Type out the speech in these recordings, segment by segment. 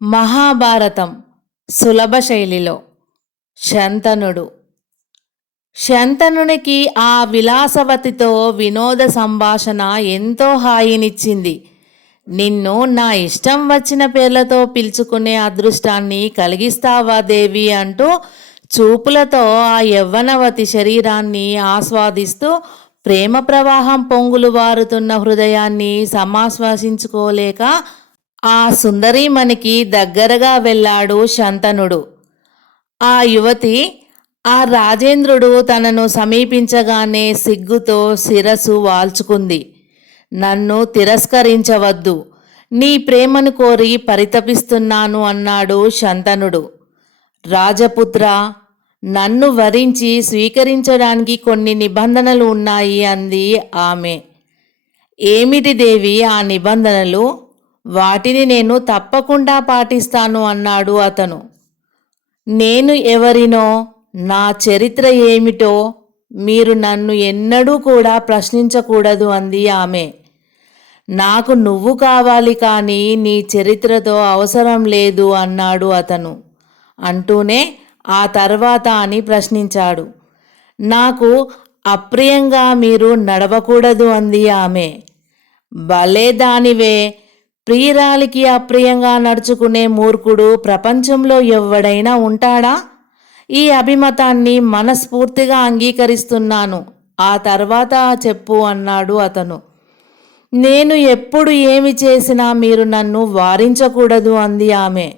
మహాభారతం సులభ శైలిలో. శంతనుడు. శంతనునికి ఆ విలాసవతితో వినోద సంభాషణ ఎంతో హాయినిచ్చింది. నిన్ను నా ఇష్టం వచ్చిన పేర్లతో పిలుచుకునే అదృష్టాన్ని కలిగిస్తావా దేవి అంటూ చూపులతో ఆ యవ్వనవతి శరీరాన్ని ఆస్వాదిస్తూ ప్రేమ ప్రవాహం పొంగులు వారుతున్న హృదయాన్ని సమాశ్వాసించుకోలేక ఆ సుందరీమణికి దగ్గరగా వెళ్ళాడు శంతనుడు. ఆ యువతి ఆ రాజేంద్రుడు తనను సమీపించగానే సిగ్గుతో శిరసు వాల్చుకుంది. నన్ను తిరస్కరించవద్దు నీ ప్రేమను కోరి పరితపిస్తున్నాను అన్నాడు శంతనుడు. రాజపుత్ర నన్ను వరించి స్వీకరించడానికి కొన్ని నిబంధనలు ఉన్నాయి అంది ఆమె. ఏమిటి దేవి ఆ నిబంధనలు? వాటిని నేను తప్పకుండా పాటిస్తాను అన్నాడు అతను. నేను ఎవరినో నా చరిత్ర ఏమిటో మీరు నన్ను ఎన్నడూ కూడా ప్రశ్నించకూడదు అంది ఆమె. నాకు నువ్వు కావాలి కానీ నీ చరిత్రతో అవసరం లేదు అన్నాడు అతను. అంటూనే ఆ తర్వాత అని ప్రశ్నించాడు. నాకు అప్రియంగా మీరు నడవకూడదు అంది ఆమె. భలే దానివే ప్రియురాలికి అప్రియంగా నడుచుకునే మూర్ఖుడు ప్రపంచంలో ఎవడైనా ఉంటాడా? ఈ అభిమతాన్ని మనస్ఫూర్తిగా అంగీకరిస్తున్నాను. ఆ తర్వాత చెప్పు అన్నాడు అతను. నేను ఎప్పుడు ఏమి చేసినా మీరు నన్ను వారించకూడదు అంది ఆమె.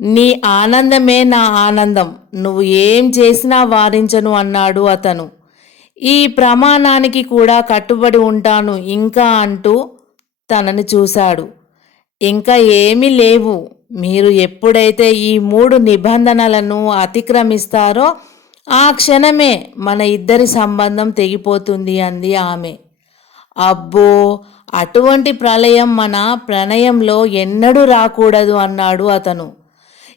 నీ ఆనందమే నా ఆనందం. నువ్వు ఏం చేసినా వారించను అన్నాడు అతను. ఈ ప్రమాణానికి కూడా కట్టుబడి ఉంటాను ఇంకా అంటూ తనని చూశాడు. ఇంకా ఏమీ లేవు. మీరు ఎప్పుడైతే ఈ మూడు నిబంధనలను అతిక్రమిస్తారో ఆ క్షణమే మన ఇద్దరి సంబంధం తెగిపోతుంది అంది ఆమె. అబ్బో అటువంటి ప్రళయం మన ప్రణయంలో ఎన్నడూ రాకూడదు అన్నాడు అతను.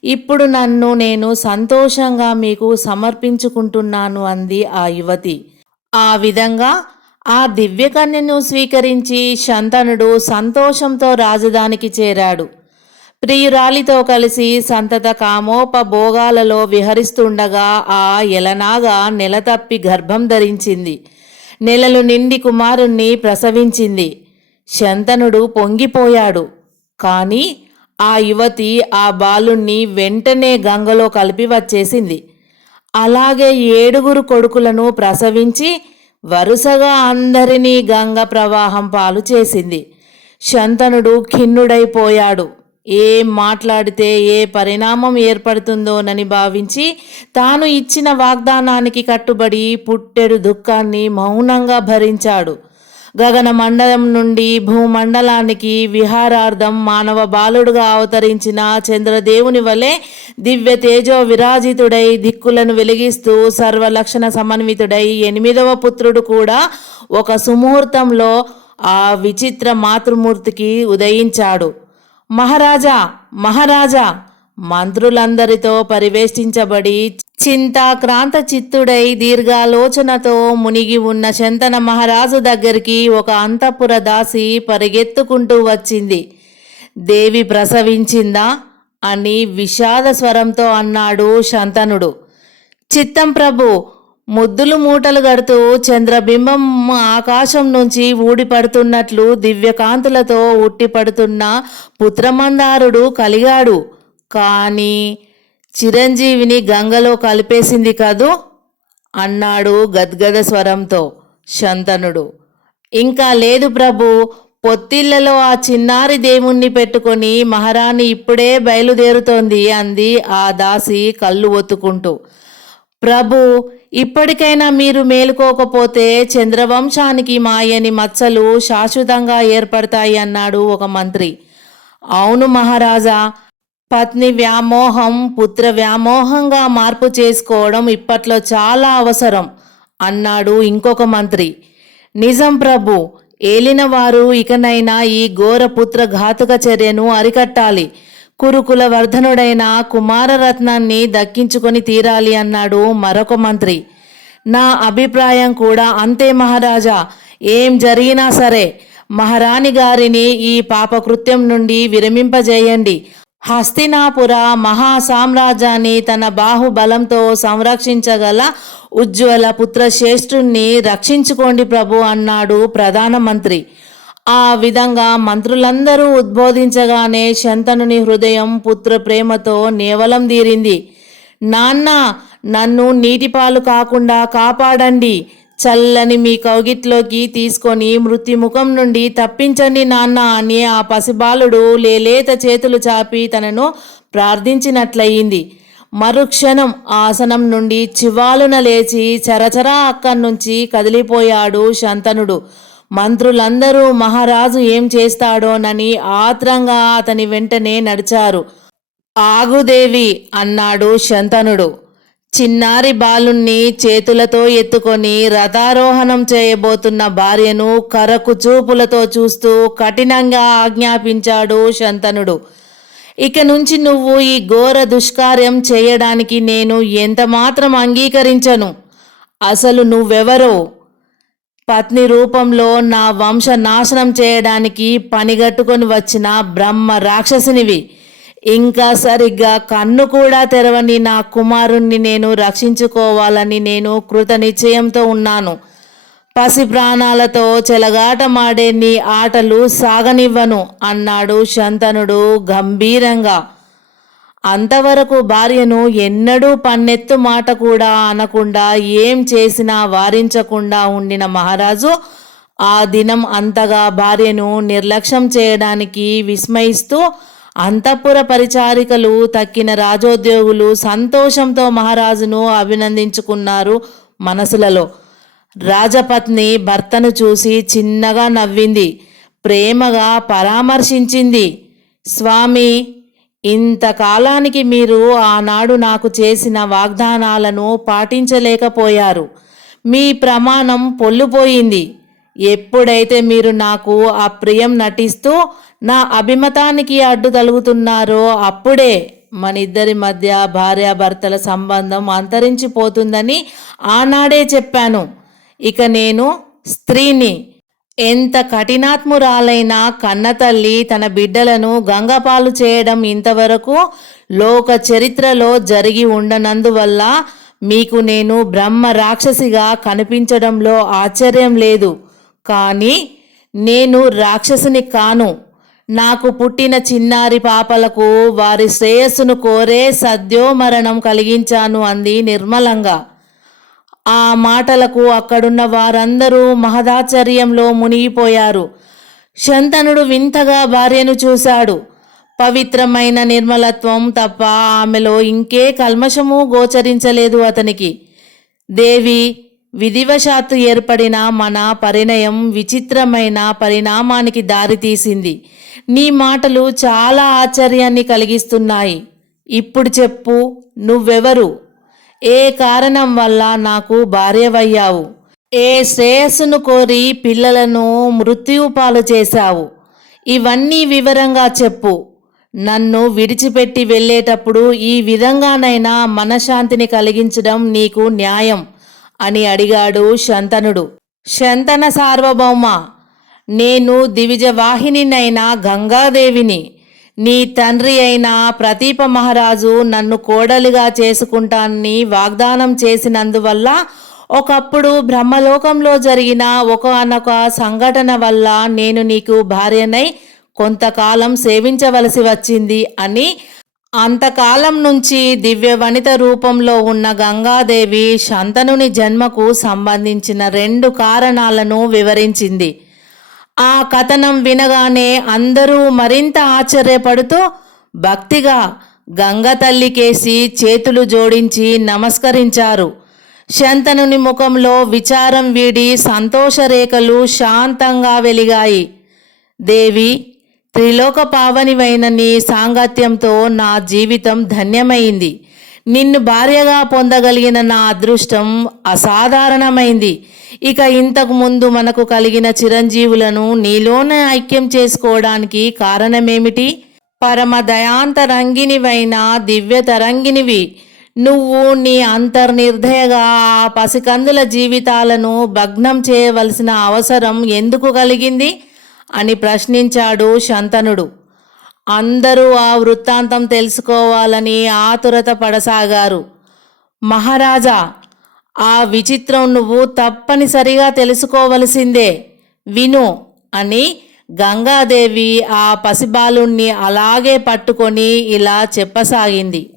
ఇప్పుడు నన్ను నేను సంతోషంగా మీకు సమర్పించుకుంటున్నాను అంది ఆ యువతి. ఆ విధంగా ఆ దివ్యకన్యను స్వీకరించి శంతనుడు సంతోషంతో రాజధానికి చేరాడు. ప్రియురాలితో కలిసి సంతత కామోపభోగాలలో విహరిస్తుండగా ఆ ఎలనాగా నెలతప్పి గర్భం ధరించింది. నెలలు నిండి కుమారుణ్ణి ప్రసవించింది. శంతనుడు పొంగిపోయాడు. కానీ ఆ యువతి ఆ బాలుణ్ణి వెంటనే గంగలో కలిపి వచ్చేసింది. అలాగే ఏడుగురు కొడుకులను ప్రసవించి వరుసగా అందరినీ గంగ ప్రవాహం పాలు చేసింది. శంతనుడు ఖిన్నుడైపోయాడు. ఏం మాట్లాడితే ఏ పరిణామం ఏర్పడుతుందోనని భావించి తాను ఇచ్చిన వాగ్దానానికి కట్టుబడి పుట్టెడు దుఃఖాన్ని మౌనంగా భరించాడు. గగన మండలం నుండి భూమండలానికి విహారార్థం మానవ బాలుడుగా అవతరించిన చంద్రదేవుని వలె దివ్య తేజో విరాజితుడై దిక్కులను వెలిగిస్తూ సర్వలక్షణ సమన్వితుడై ఎనిమిదవ పుత్రుడు కూడా ఒక సుముహూర్తంలో ఆ విచిత్ర మాతృమూర్తికి ఉదయించాడు. మహారాజా మహారాజా మంత్రులందరితో పరివేష్టించబడి చింతాక్రాంత చిత్తుడై దీర్ఘాలోచనతో మునిగి ఉన్న శంతన మహారాజు దగ్గరికి ఒక అంతఃపుర దాసి పరిగెత్తుకుంటూ వచ్చింది. దేవి ప్రసవించిందా? అని విషాద స్వరంతో అన్నాడు శంతనుడు. చిత్తం ప్రభు! ముద్దులు మూటలు గడుతూ చంద్రబింబం ఆకాశం నుంచి ఊడిపడుతున్నట్లు దివ్యకాంతులతో ఉట్టిపడుతున్న పుత్రమందారుడు కలిగాడు. కానీ చిరంజీవిని గంగలో కలిపేసింది కదూ? అన్నాడు గద్గద స్వరంతో శంతనుడు. ఇంకా లేదు ప్రభు పొత్తిళ్ళలో ఆ చిన్నారి దేవుణ్ణి పెట్టుకొని మహారాణి ఇప్పుడే బయలుదేరుతోంది అంది ఆ దాసి కళ్ళు ఒత్తుకుంటూ. ప్రభు ఇప్పటికైనా మీరు మేలుకోకపోతే చంద్రవంశానికి మాయని మచ్చలు శాశ్వతంగా ఏర్పడతాయి అన్నాడు ఒక మంత్రి. అవును మహారాజా పత్ని వ్యామోహం పుత్ర వ్యామోహంగా మార్పు చేసుకోవడం ఇప్పట్లో చాలా అవసరం అన్నాడు ఇంకొక మంత్రి. నిజం ప్రభు ఏలినవారు ఇకనైనా ఈ ఘోర పుత్ర ఘాతుక చర్యను అరికట్టాలి. కురుకుల వర్ధనుడైన కుమారరత్నాన్ని దక్కించుకొని తీరాలి అన్నాడు మరొక మంత్రి. నా అభిప్రాయం కూడా అంతే మహారాజా ఏం జరిగినా సరే మహారాణి గారిని ఈ పాపకృత్యం నుండి విరమింపజేయండి. హస్తినాపుర మహా సామ్రాజ్యాన్ని తన బాహుబలంతో సంరక్షించగల ఉజ్వల పుత్రశ్రేష్ఠుణ్ణి రక్షించుకోండి ప్రభు అన్నాడు ప్రధానమంత్రి. ఆ విధంగా మంత్రులందరూ ఉద్బోధించగానే శంతనుని హృదయం పుత్ర ప్రేమతో నేవలం తీరింది నాన్న నన్ను నీటిపాలు కాకుండా కాపాడండి. చల్లని మీ కౌగిట్లోకి తీసుకొని మృత్యుముఖం నుండి తప్పించండి నాన్న అని ఆ పసిబాలుడు లేలేత చేతులు చాపి తనను ప్రార్థించినట్లయింది. మరుక్షణం ఆసనం నుండి చివాలున లేచి చరచరా అక్కడి నుంచి కదిలిపోయాడు శంతనుడు. మంత్రులందరూ మహారాజు ఏం చేస్తాడోనని ఆత్రంగా అతని వెంటనే నడిచారు. ఆగుదేవి అన్నాడు శంతనుడు. చిన్నారి బాలుణ్ణి చేతులతో ఎత్తుకొని రథారోహణం చేయబోతున్న భార్యను కరకు చూపులతో చూస్తూ కఠినంగా ఆజ్ఞాపించాడు శంతనుడు. ఇక నుంచి నువ్వు ఈ ఘోర దుష్కార్యం చేయడానికి నేను ఎంతమాత్రం అంగీకరించను? అసలు నువ్వెవరో? పత్ని రూపంలో నా వంశ నాశనం చేయడానికి పనిగట్టుకొని వచ్చిన బ్రహ్మ రాక్షసునివి. ఇంకా సరిగ్గా కన్ను కూడా తెరవని నా కుమారుణ్ణి నేను రక్షించుకోవాలని నేను కృత నిశ్చయంతో ఉన్నాను. పసి ప్రాణాలతో చెలగాటమాడే నీ ఆటలు సాగనివ్వను అన్నాడు శంతనుడు గంభీరంగా. అంతవరకు భార్యను ఎన్నడూ పన్నెత్తు మాట కూడా అనకుండా ఏం చేసినా వారించకుండా ఉండిన మహారాజు ఆ దినం అంతగా భార్యను నిర్లక్ష్యం చేయడానికి విస్మయిస్తూ అంతఃపుర పరిచారికలు తక్కిన రాజోద్యోగులు సంతోషంతో మహారాజును అభినందించుకున్నారు మనసులలో. రాజపత్ని భర్తను చూసి చిన్నగా నవ్వింది. ప్రేమగా పరామర్శించింది. స్వామి ఇంతకాలానికి మీరు ఆనాడు నాకు చేసిన వాగ్దానాలను పాటించలేకపోయారు. మీ ప్రమాణం పొల్లుపోయింది. ఎప్పుడైతే మీరు నాకు అప్రియం నటిస్తూ నా అభిమతానికి అడ్డు తలుగుతున్నారో అప్పుడే మన ఇద్దరి మధ్య భార్యాభర్తల సంబంధం అంతరించిపోతుందని ఆనాడే చెప్పాను. ఇక నేను స్త్రీని ఎంత కఠినాత్మురాలైన కన్నతల్లి తన బిడ్డలను గంగపాలు చేయడం ఇంతవరకు లోక చరిత్రలో జరిగి ఉండనందువల్ల మీకు నేను బ్రహ్మ రాక్షసిగా కనిపించడంలో ఆశ్చర్యం లేదు. కానీ నేను రాక్షసుని కాను. నాకు పుట్టిన చిన్నారి పాపలకు వారి శ్రేయస్సును కోరే సద్యోమరణం కలిగించాను అంది నిర్మలంగా. ఆ మాటలకు అక్కడున్న వారందరూ మహదాచర్యంలో మునిగిపోయారు. శంతనుడు వింతగా భార్యను చూశాడు. పవిత్రమైన నిర్మలత్వం తప్ప ఆమెలో ఇంకే కల్మషము గోచరించలేదు అతనికి. దేవి విధివశాత్తు ఏర్పడిన మన పరిణయం విచిత్రమైన పరిణామానికి దారితీసింది. నీ మాటలు చాలా ఆశ్చర్యాన్ని కలిగిస్తున్నాయి. ఇప్పుడు చెప్పు నువ్వెవరు? ఏ కారణం వల్ల నాకు భార్యవయ్యావు? ఏ శ్రేయస్సును కోరి పిల్లలను మృత్యుపాలు చేశావు? ఇవన్నీ వివరంగా చెప్పు. నన్ను విడిచిపెట్టి వెళ్ళేటప్పుడు ఈ విధంగానైనా మనశ్శాంతిని కలిగించడం నీకు న్యాయం అని అడిగాడు శంతనుడు. శంతన సార్వభౌమ నేను దివిజవాహినినైన గంగాదేవిని. నీ తండ్రి అయిన ప్రతీప మహారాజు నన్ను కోడలిగా చేసుకుంటానని వాగ్దానం చేసినందువల్ల ఒకప్పుడు బ్రహ్మలోకంలో జరిగిన ఒకనొక సంఘటన వల్ల నేను నీకు భార్యనై కొంతకాలం సేవించవలసి వచ్చింది అని అంతకాలం నుంచి దివ్య వనిత రూపంలో ఉన్న గంగాదేవి శంతనుని జన్మకు సంబంధించిన రెండు కారణాలను వివరించింది. ఆ కథనం వినగానే అందరూ మరింత ఆశ్చర్యపడుతూ భక్తిగా గంగ తల్లికేసి చేతులు జోడించి నమస్కరించారు. శంతనుని ముఖంలో విచారం వీడి సంతోషరేఖలు శాంతంగా వెలిగాయి. దేవి త్రిలోక పావనివైన నీ సాంగత్యంతో నా జీవితం ధన్యమైంది. నిన్ను భార్యగా పొందగలిగిన నా అదృష్టం అసాధారణమైంది. ఇక ఇంతకు ముందు మనకు కలిగిన చిరంజీవులను నీలోనే ఐక్యం చేసుకోవడానికి కారణమేమిటి? పరమ దయాంతరంగినివైన దివ్య తరంగినివి. నువ్వు నీ అంతర్నిర్దయగా ఆ పసికందుల జీవితాలను భగ్నం చేయవలసిన అవసరం ఎందుకు కలిగింది? అని ప్రశ్నించాడు శంతనుడు. అందరూ ఆ వృత్తాంతం తెలుసుకోవాలని ఆతురత పడసాగారు. మహారాజా ఆ విచిత్రం నువ్వు తప్పనిసరిగా తెలుసుకోవలసిందే. విను అని గంగాదేవి ఆ పసిబాలుణ్ణి అలాగే పట్టుకొని ఇలా చెప్పసాగింది.